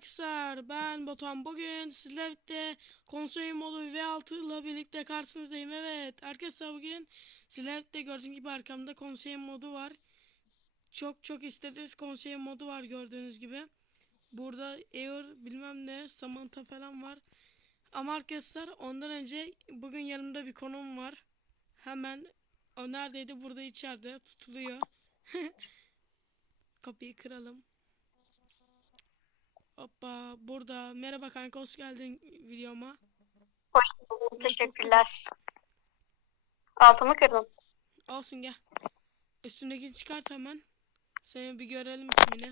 arkadaşlar ben Batuhan. Bugün sizlerle birlikte konsol modu V6 ile birlikte karşınızdayım. Evet arkadaşlar bugün sizlerle gördüğünüz gibi arkamda konsol modu var. Çok çok istediğiniz konsol modu var gördüğünüz gibi. Burada Air bilmem ne Samantha falan var. Ama arkadaşlar ondan önce bugün yanımda bir konum var. Hemen o neredeydi? Burada içeride tutuluyor. Kapıyı kıralım Hoppa burada. Merhaba kanka hoş geldin videoma. Hoş buldum. Teşekkürler. Altımı kırdım. Olsun gel. Üstündekini çıkart hemen. Seni bir görelim ismini.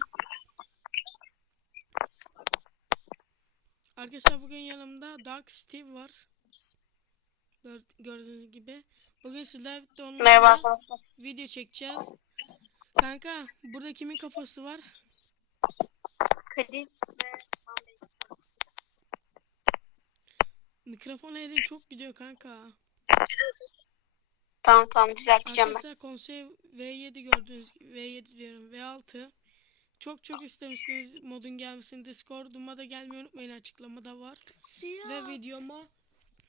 Arkadaşlar bugün yanımda Dark Steve var. Gör- Gördüğünüz gibi. Bugün sizlerle birlikte onunla Merhaba video çekeceğiz. Kanka burada kimin kafası var? Kadir Mikrofon elin çok gidiyor kanka. Tamam tamam düzelteceğim ben. Arkadaşlar konsey V7 gördüğünüz gibi V7 diyorum V6 çok çok istemişsiniz modun gelmesini. Discord'uma da gelmeyi unutmayın açıklamada var. Ve videoma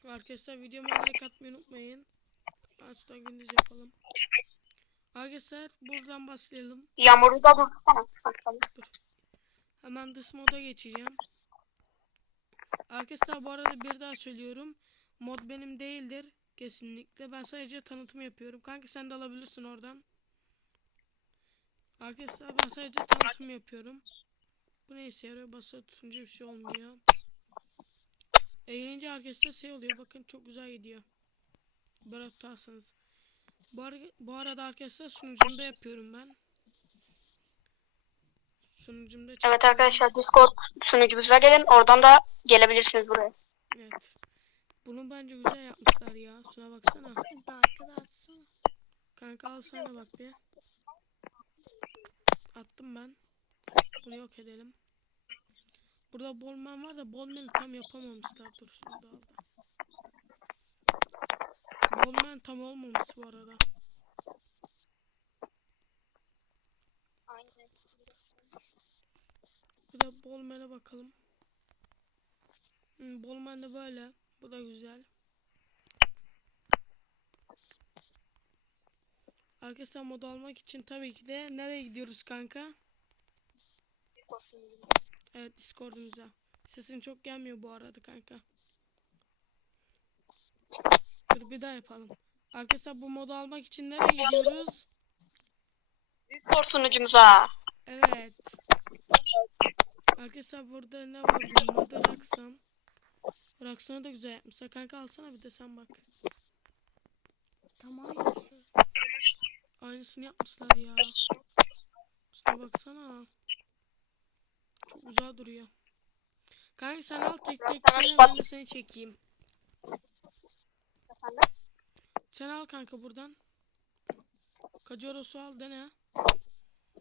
arkadaşlar videoma like atmayı unutmayın. Açtan gündüz yapalım. Arkadaşlar buradan başlayalım. Yağmuru da dursana. Hemen dış moda geçeceğim Arkadaşlar bu arada bir daha söylüyorum mod benim değildir kesinlikle ben sadece tanıtım yapıyorum kanka sen de alabilirsin oradan Arkadaşlar ben sadece tanıtım yapıyorum. Bu neyse yarıyor basılı tutunca bir şey olmuyor. Eğlenince arkadaşlar şey oluyor bakın çok güzel gidiyor. Böyle tutarsanız. Bu, ara- bu arada arkadaşlar sunucumda yapıyorum ben. Sunucumda Evet çekiyorum. arkadaşlar Discord sunucumuza gelin. Oradan da gelebilirsiniz buraya. Evet. Bunu bence güzel yapmışlar ya. Şuna baksana. Dark'ı atsana. Kanka al sana bak bir. Attım ben. Bunu yok edelim. Burada bolman var da bolmanı tam yapamamışlar. Dur şunu da da. Bolman tam olmamış bu arada. Bir de bolmana bakalım. Hmm, bolman da böyle. Bu da güzel. Arkadaşlar mod almak için tabii ki de nereye gidiyoruz kanka? Evet Discord'umuza. Sesin çok gelmiyor bu arada kanka. Dur bir daha yapalım. Arkadaşlar bu modu almak için nereye gidiyoruz? Discord sunucumuza. Arkadaşlar burada ne var? Burada Raksan. Raksan'ı da güzel yapmışlar. Kanka alsana bir de sen bak. Tamam aynısı. Aynısını yapmışlar ya. Şuna baksana. Çok güzel duruyor. Kanka sen al tek tek ben de seni çekeyim. Sen al kanka buradan. Kajoros'u al dene.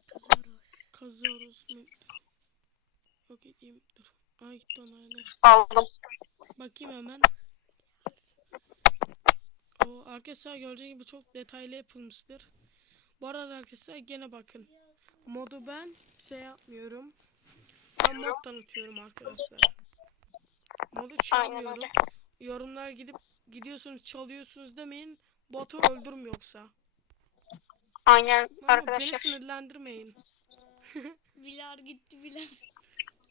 Kazanır. Kazoros mu? Yok dur. Ay gitti ona neyse. Aldım. Bakayım hemen. O arkadaşlar gördüğünüz gibi çok detaylı yapılmıştır. Bu arada arkadaşlar gene bakın. Modu ben şey yapmıyorum. Ben mod tanıtıyorum arkadaşlar. Modu çalmıyorum. Yorumlar gidip gidiyorsunuz çalıyorsunuz demeyin. Botu öldürüm yoksa. Aynen Ama beni arkadaşlar. sinirlendirmeyin. Bilar gitti Bilar.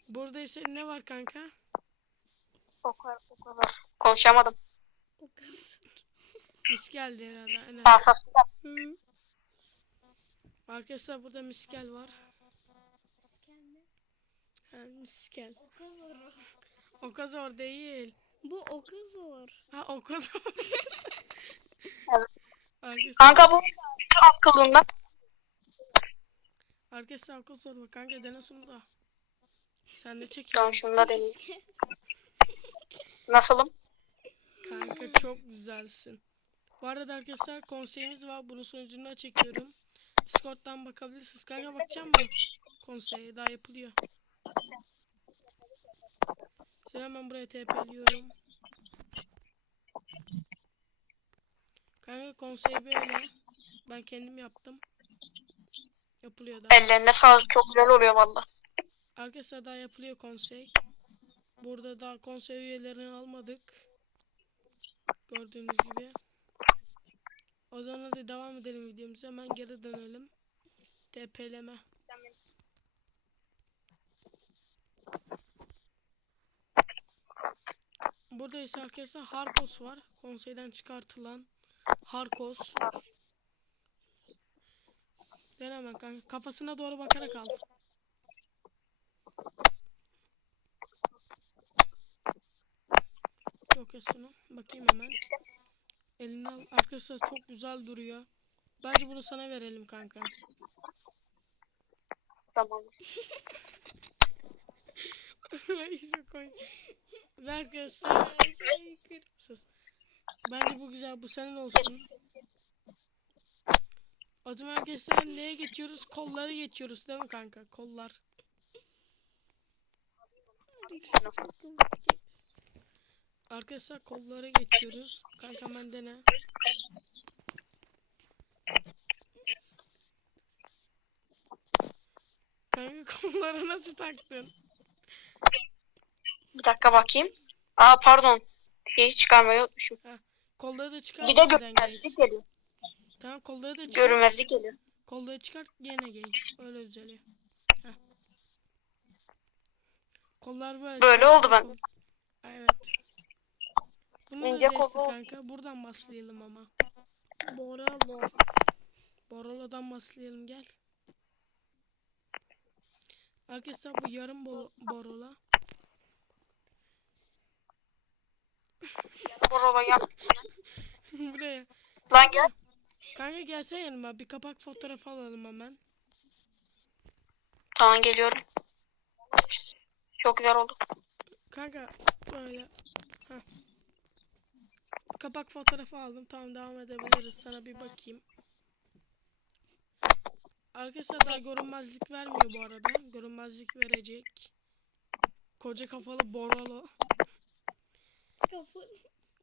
Burada ise ne var kanka? O kadar, o kadar. Konuşamadım. Mis geldi herhalde. Aynen. Asasında. Hı. Arkadaşlar burada miskel var. Asken mi? Ha, miskel. Oka zor. O kazor değil. Bu oka zor. Ha o kazor. Evet. Arkadaşlar, Kanka bu alt kılığında. arkadaşlar o kazor bak kanka dene şunu da. Sen de çek. Tamam şunu da deneyeyim. Nasılım? Kanka çok güzelsin. Bu arada arkadaşlar konseyimiz var. Bunu sonucunu çekiyorum. Discord'dan bakabilirsiniz. Kanka bakacağım mı? Konseye daha yapılıyor. Şimdi hemen buraya TP'liyorum. Kanka konsey böyle. Ben kendim yaptım. Yapılıyor da. Ellerine sağlık. Çok güzel oluyor valla. Arkadaşlar daha yapılıyor konsey. Burada daha konsey üyelerini almadık. Gördüğünüz gibi. O zaman hadi devam edelim videomuza. Hemen geri dönelim. TP'leme. Burada ise arkadaşlar Harkos var. Konseyden çıkartılan Harkos. Dene hemen kanka. Kafasına doğru bakarak al. Şunu. Bakayım hemen. Elini al. Arkadaşlar çok güzel duruyor. Bence bunu sana verelim kanka. Tamam. Çok komik. Ve arkadaşlar. Bence bu güzel. Bu senin olsun. O zaman arkadaşlar neye geçiyoruz? Kolları geçiyoruz değil mi kanka? Kollar. Arkadaşlar kollara geçiyoruz. Kanka ben dene. Kanka kollara nasıl taktın? Bir dakika bakayım. Aa pardon. Şeyi çıkarmayı unutmuşum. Kolları da çıkar. Bir de görünmezlik geliyor. Tamam kolları da çıkar. Görünmezlik geliyor. Kolları çıkart yine giy. Öyle düzeliyor. Heh. Kollar böyle. Böyle oldu ben. Evet. Destek kolu- kanka. Buradan başlayalım ama. Boralo. Borolo'dan başlayalım gel. Arkadaşlar bu yarım bol borola. Buralı yap. Buraya. Lan gel. Kanka gelsene yanıma. Bir kapak fotoğrafı alalım hemen. Tamam geliyorum. Çok güzel oldu. Kanka böyle. Heh. Kapak fotoğrafı aldım. Tamam devam edebiliriz. Sana bir bakayım. Arkadaşlar daha görünmezlik vermiyor bu arada. Görünmezlik verecek. Koca kafalı Borolo. Kafa.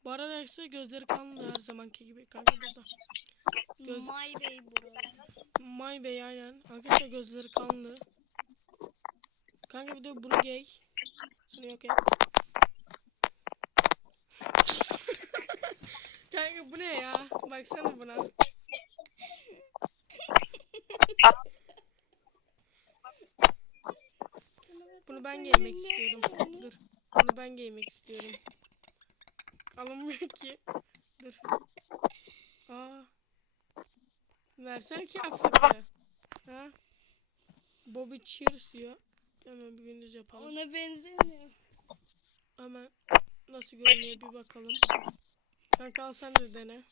Bu arada arkadaşlar gözleri kanlı her zamanki gibi. Kanka burada. Göz- My Bey buralı. My Bey aynen. Arkadaşlar gözleri kanlı. Kanka bir de bunu giy. Şunu yok et. Kanka bu ne ya? Baksana buna. Bunu ben giymek istiyorum. Dur. Bunu ben giymek istiyorum. Alınmıyor ki. Dur. Aa. Versene ki affede. Ha? Bobby Cheers diyor. Hemen bir gündüz yapalım. Ona benzemiyor. Hemen nasıl görünüyor bir bakalım. Kanka al sen de dene.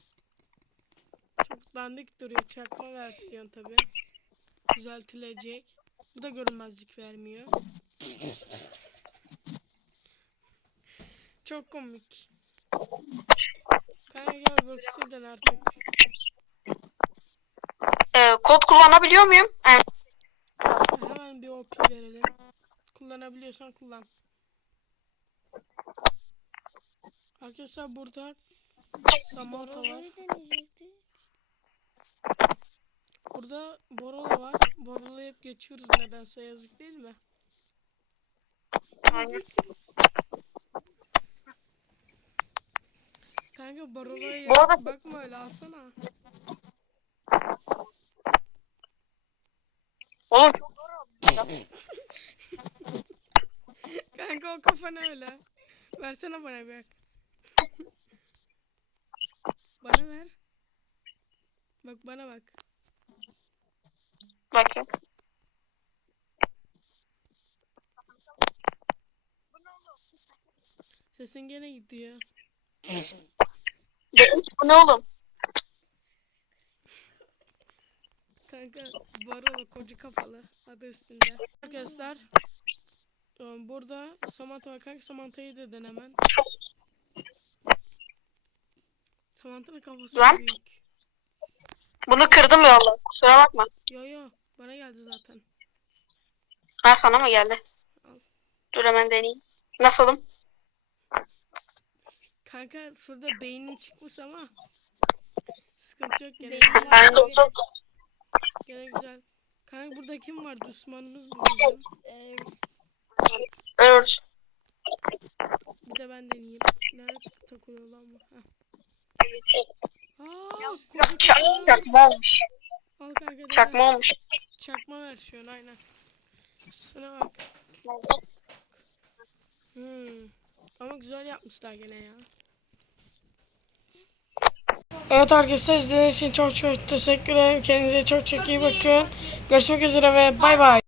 Dandik duruyor. Çakma versiyon tabi. Düzeltilecek. Bu da görünmezlik vermiyor. Çok komik. Kanka gel Brooks'den artık. Ee, kod kullanabiliyor muyum? Ee, Hemen bir OP verelim. Kullanabiliyorsan kullan. Arkadaşlar burada Samantha var. Burada Borolo var. Borolo'yu hep geçiyoruz nedense yazık değil mi? aynen. Kanka Borolo'ya yazık bakma öyle alsana. Oğlum Kanka o kafanı öyle. Versene bana bir. bana ver. Bak bana bak. Bakayım. Sesin gene gidiyor. Bu ne oğlum? Kanka Barolo koca kafalı adı üstünde. Arkadaşlar e, burada Samantha var. Kanka Samantha'yı da denemen. Samantha'nın kafası Lan. büyük. Bunu kırdım ya Allah. Kusura bakma. Yo yo bana geldi zaten. Ha sana mı geldi? Al. Dur hemen deneyeyim. Nasılım? Kanka şurada beynin çıkmış ama sıkıntı yok gene. Ben. Gene güzel. Kanka burada kim var? Düşmanımız bu bizim. Ee, Ölürüz. Bir de ben deneyeyim. Nerede takılıyor lan bu? Heh. Aa, koca Çak, kafa. çakma olmuş. Al kanka dene. Çakma olmuş. Çakma versiyon aynen. Sana bak. Hmm. Ama güzel yapmışlar gene ya. Evet arkadaşlar izlediğiniz için çok çok teşekkür ederim. Kendinize çok çok iyi bakın. Görüşmek üzere ve bay bay.